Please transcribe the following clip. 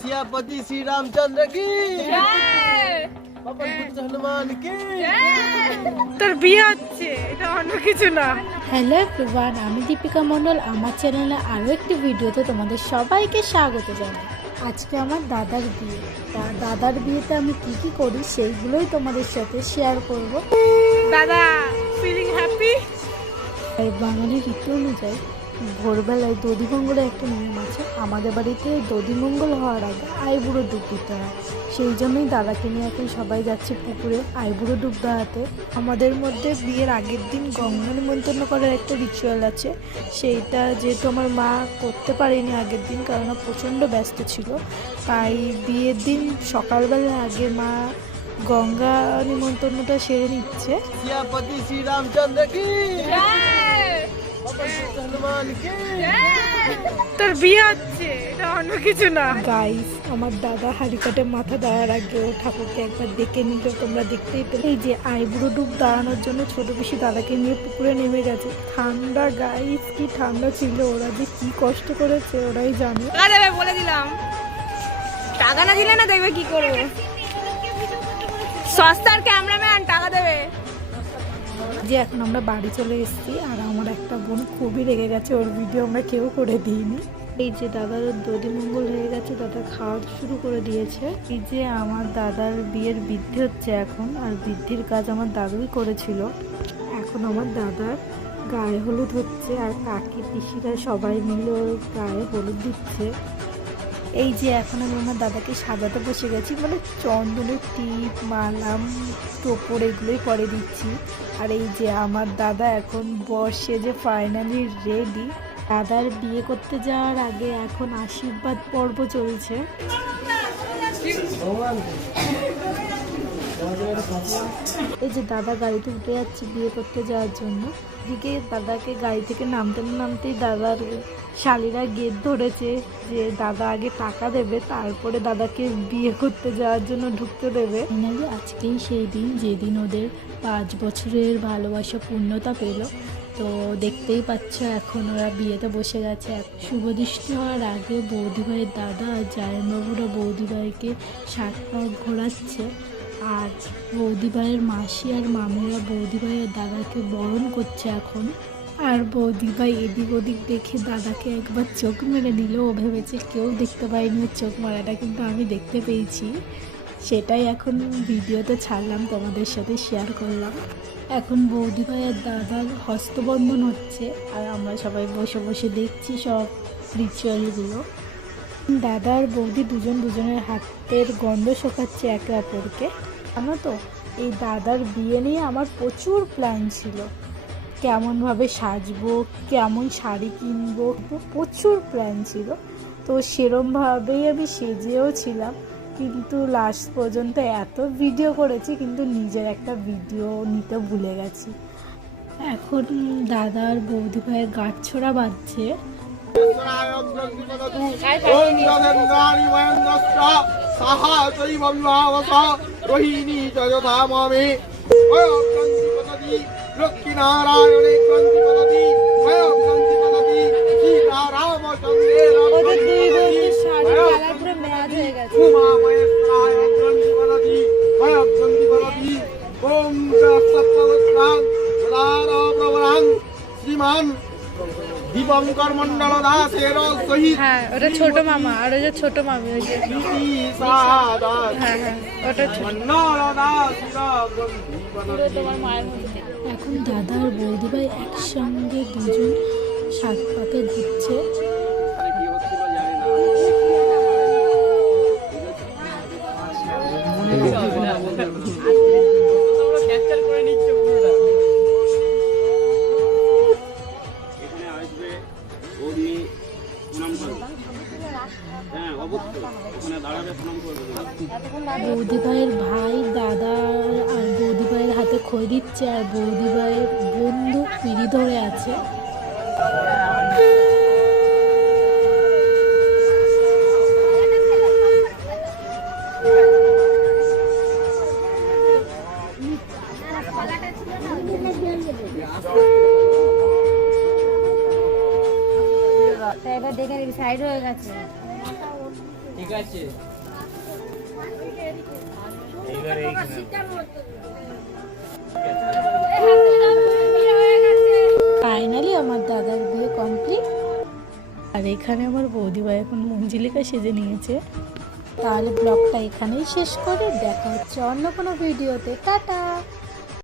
सियापति श्री रामचंद्र की पवन पुत्र हनुमान की তোর বিয়ে হচ্ছে এটা অন্য কিছু না হ্যালো এভরিওয়ান আমি দীপিকা মণ্ডল আমার চ্যানেলে আরও একটি ভিডিওতে তোমাদের সবাইকে স্বাগত জানাই আজকে আমার দাদার বিয়ে তা দাদার বিয়েতে আমি কি কি করি সেইগুলোই তোমাদের সাথে শেয়ার করব দাদা ফিলিং হ্যাপি আর বাঙালি রীতি অনুযায়ী ভোরবেলায় দধিমঙ্গলে একটা নিয়ম আছে। আমাদের বাড়িতে দধিমঙ্গল হওয়ার আগে আইবুড়ো ডুব দিতে হয়। সেই জন্যই দাদাকে নিয়ে এখন সবাই যাচ্ছে পুকুরে আইবুড়ো ডুব দেওয়াতে। আমাদের মধ্যে বিয়ের আগের দিন গঙ্গা নিমন্ত্রণ করার একটা রিচুয়াল আছে। সেইটা যেহেতু আমার মা করতে পারেনি আগের দিন কারণ প্রচণ্ড ব্যস্ত ছিল। তাই বিয়ের দিন সকালবেলা আগে মা গঙ্গা নিমন্ত্রণটা সেরে নিচ্ছে। শ্রী রামচন্দ্র কি? তোর বিয়ে হচ্ছে এটা অন্য কিছু না গাইস আমার দাদা হারিকাটে মাথা দেওয়ার আগে ও ঠাকুরকে একবার ডেকে নিল তোমরা দেখতেই পেলে এই যে আইবুড়ো ডুব দাঁড়ানোর জন্য ছোট পিসি দাদাকে নিয়ে পুকুরে নেমে গেছে ঠান্ডা গাইস কি ঠান্ডা ছিল ওরা যে কি কষ্ট করেছে ওরাই জানে বলে দিলাম টাকা না দিলে না দেখবে কি করবে সস্তার দেবে যে এখন আমরা বাড়ি চলে এসেছি আর আমার একটা বোন খুবই রেগে গেছে, ওর ভিডিও আমরা কেউ করে দিইনি। এই যে দাদার দধিমঙ্গল হয়ে গেছে, দাদা খাওয়া শুরু করে দিয়েছে। এই যে আমার দাদার বিয়ের বৃদ্ধি হচ্ছে এখন, আর বৃদ্ধির কাজ আমার দাদুই করেছিল। এখন আমার দাদার গায়ে হলুদ হচ্ছে, আর কাকি, পিসিরা সবাই মিলে গায়ে হলুদ দিচ্ছে। এই যে এখন আমি আমার দাদাকে সাজাতে বসে গেছি মানে চন্দনের টিপ, মালাম, টোপর এগুলোই পরে দিচ্ছি। আর এই যে আমার দাদা এখন বসে যে ফাইনালি রেডি দাদার বিয়ে করতে যাওয়ার আগে এখন আশীর্বাদ পর্ব চলছে। এই যে দাদা গাড়িতে উঠে যাচ্ছে বিয়ে করতে যাওয়ার জন্য। এদিকে দাদাকে গাড়ি থেকে নামতে নামতেই দাদার শালিরা গেট ধরেছে যে দাদা আগে টাকা দেবে, তারপরে দাদাকে বিয়ে করতে যাওয়ার জন্য ঢুকতে দেবে। আজকেই সেই দিন যেদিন ওদের পাঁচ বছরের ভালোবাসা, পূর্ণতা পেল। তো দেখতেই পাচ্ছ এখন ওরা বিয়েতে বসে গেছে। শুভ দৃষ্টি হওয়ার আগে বৌদিভাইয়ের দাদা আর জায়নবাবুরা বৌদিভাইকে পাক ঘোরাচ্ছে। আর বৌদিভাইয়ের মাসি আর মামিরা বৌদিভাইয়ের দাদাকে বরণ করছে এখন। আর বৌদিভাই এদিক ওদিক দেখে দাদাকে একবার চোখ মেরে নিল। ও ভেবেছে কেউ দেখতে পায়নি ওর চোখ মারাটা, কিন্তু আমি দেখতে পেয়েছি। সেটাই এখন ভিডিওতে ছাড়লাম, তোমাদের সাথে শেয়ার করলাম। এখন বৌদিভাই আর দাদার হস্তবন্ধন হচ্ছে, আর আমরা সবাই বসে বসে দেখছি সব রিচুয়ালগুলো দাদা আর বৌদি দুজন দুজনের হাতের গন্ধ শোকাচ্ছে একে অপরকে জানো তো, এই দাদার বিয়ে নিয়ে আমার প্রচুর প্ল্যান ছিল। কেমনভাবে সাজবো, কেমন শাড়ি কিনবো, প্রচুর প্ল্যান ছিল। তো সেরমভাবেই আমি সেজেও ছিলাম। কিন্তু লাস্ট পর্যন্ত এত ভিডিও করেছি, কিন্তু নিজের একটা ভিডিও নিতে ভুলে গেছি। এখন দাদার বৌদি ভাইয়ের গাছ ছোড়া বাজছে। ওম গগন্ধানি মহেন্দ্রশ্চ সাহা চৈব বিভাবস রোহিণী চ যথা মামে ওম গন্ধি পততি লক্ষ্মীনারায়ণে গন্ধি পততি ওম গন্ধি দীপঙ্কর মন্ডল দাসের সহিত হ্যাঁ ওটা ছোট মামা আর ওই যে ছোট মামি ওই যে হ্যাঁ হ্যাঁ ওটা এখন দাদা আর বৌদি ভাই একসঙ্গে দুজন সাত পাতা দিচ্ছে। করবে বৌদিভাইয়ের ভাই দাদা আর বৌদি ভাইয়ের হাতে খই দিচ্ছে আর বৌদি ভাইয়ের বন্ধু পিড়ি ধরে আছে। এবার দেখে সাইড হয়ে গেছে। ঠিক আছে। ফাইনালি আমার দাদার বিয়ে কমপ্লিট আর এখানে আমার বৌদিভাই এখন মঞ্জিলিকা সেজে নিয়েছে। তাহলে ব্লগটা এখানেই শেষ করে। দেখা হচ্ছে অন্য কোনো ভিডিওতে। টাটা!